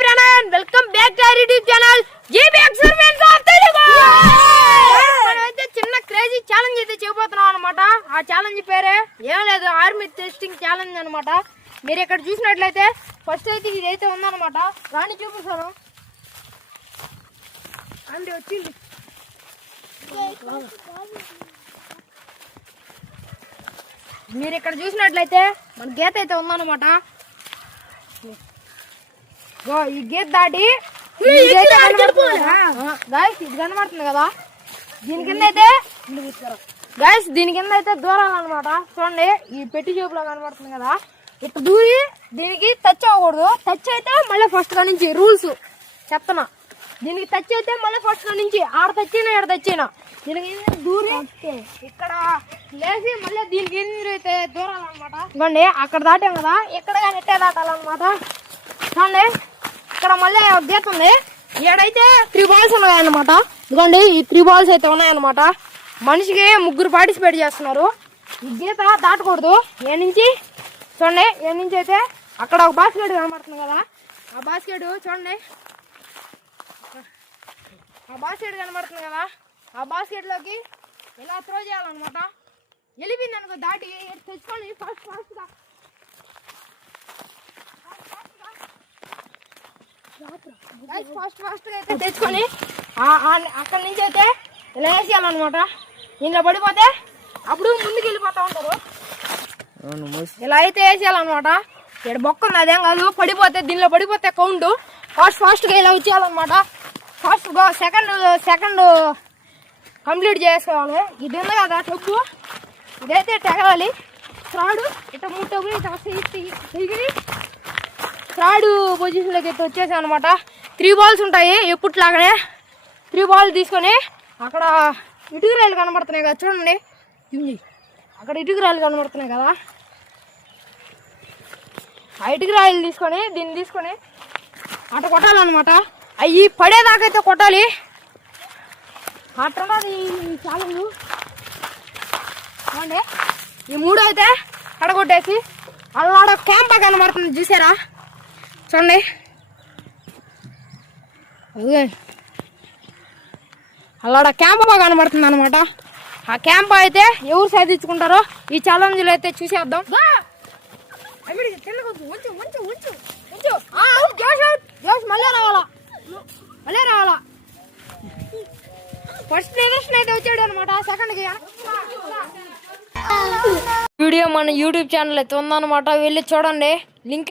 Friends welcome back to our YouTube channel GB experiments of Telugu. మనమైతే చిన్న crazy challenge అయితే చేయబోతున్నాం అన్నమాట. ఆ ఛాలెంజ్ పేరే ఏం లేదు, ఆర్మీ టెస్టింగ్ ఛాలెంజ్ అన్నమాట. మీరు ఇక్కడ చూసినట్లయితే ఫస్ట్ అయితే ఇదైతే ఉందన్నమాట. రాని చూపిస్తాను అండి, వచ్చింది. మీరు ఇక్కడ చూసినట్లయితే మన గీత అయితే ఉందన్నమాట. ఈ గీత దాటి ఇది కనబడుతుంది కదా, దీని కింద అయితే గాయస్ దీని కింద అయితే దూరాలన్నమాట. చూడండి, ఈ పెట్టి షేపులో కనబడుతుంది కదా, ఇట్లా దూరి దీనికి టచ్ అవ్వకూడదు. టచ్ అయితే మళ్ళీ ఫస్ట్ గా నుంచి రూల్స్ చెప్తున్నా. దీనికి టచ్ అయితే మళ్ళీ ఫస్ట్ గా నుంచి ఆడ తెచ్చినా ఎడ తెచ్చినా దీనికి దూరి ఇక్కడ లేచి మళ్ళీ దీనికి అయితే దూరాలన్నమాట. ఇవ్వండి, అక్కడ దాటాం కదా, ఇక్కడ కానీ ఎట్టే దాటాలన్నమాట. చూడండి, ఇక్కడ మళ్ళీ గీత ఉంది. ఏడైతే 3 balls ఉన్నాయన్నమాట. ఇదిగోండి, ఈ 3 balls అయితే ఉన్నాయన్నమాట. మనిషికి 3 పార్టిసిపేట్ చేస్తున్నారు. ఈ గీత దాటకూడదు. ఏ నుంచి చూడండి, ఏ నుంచి అయితే అక్కడ ఒక బాస్కెట్ కనబడుతుంది కదా, ఆ బాస్కెట్ చూడండి, ఆ బాస్కెట్ కనబడుతుంది కదా, ఆ బాస్కెట్లోకి ఇలా త్రో చేయాలన్నమాట. వెళ్ళిపోయింది అనుకో దాటి తెచ్చుకొని ఫాస్ట్గా ఫాస్ట్గా అయితే తెచ్చుకొని అక్కడి నుంచి అయితే ఇలా వేసేయాలన్నమాట. దీంట్లో పడిపోతే అప్పుడు ముందుకు వెళ్ళిపోతూ ఉంటారు. ఇలా అయితే వేసేయాలన్నమాట. ఇక్కడ బొక్క ఉంది, అదేం కాదు. పడిపోతే దీనిలో పడిపోతే కౌంట్ ఫాస్ట్గా ఇలా వచ్చేయాలన్నమాట. ఫాస్ట్గా సెకండ్ కంప్లీట్ చేసుకోవాలి. ఇది ఉంది కదా టబ్బు, ఇదైతే తెగవాలి. త్రాడు ఇట్లా 3 టబ్బులు ఇట్లా తిరిగి థర్డ్ పొజిషన్లోకి అయితే వచ్చేసాం అనమాట. 3 balls ఉంటాయి ఎప్పుట్లాగానే. 3 balls తీసుకొని అక్కడ ఇటుక రాయలు కనబడుతున్నాయి కదా, చూడండి, అక్కడ ఇటుక రాయలు కనబడుతున్నాయి కదా, ఆ ఇటుక రాయలు తీసుకొని దీన్ని తీసుకొని అట్ట కొట్టాలన్నమాట. అవి పడేదాకైతే కొట్టాలి. అట్లా ఈ ఛాలెంజ్. చూడండి, ఈ 3 అయితే కడగొట్టేసి అల్లాడ క్యాంపా కనబడుతుంది చూసారా, చూడండి. అల్లాడ క్యాంపా కనబడుతుంది అనమాట. ఆ క్యాంపా అయితే ఎవరు సాధించుకుంటారో ఈ ఛాలెంజ్లో అయితే చూసేద్దాం. మళ్ళీ రావాలా ఫస్ట్ నిదర్శన అయితే వచ్చాడు అనమాట. సెకండ్కి వీడియో మన యూట్యూబ్ ఛానల్ అయితే ఉందన్నమాట, వెళ్ళి చూడండి.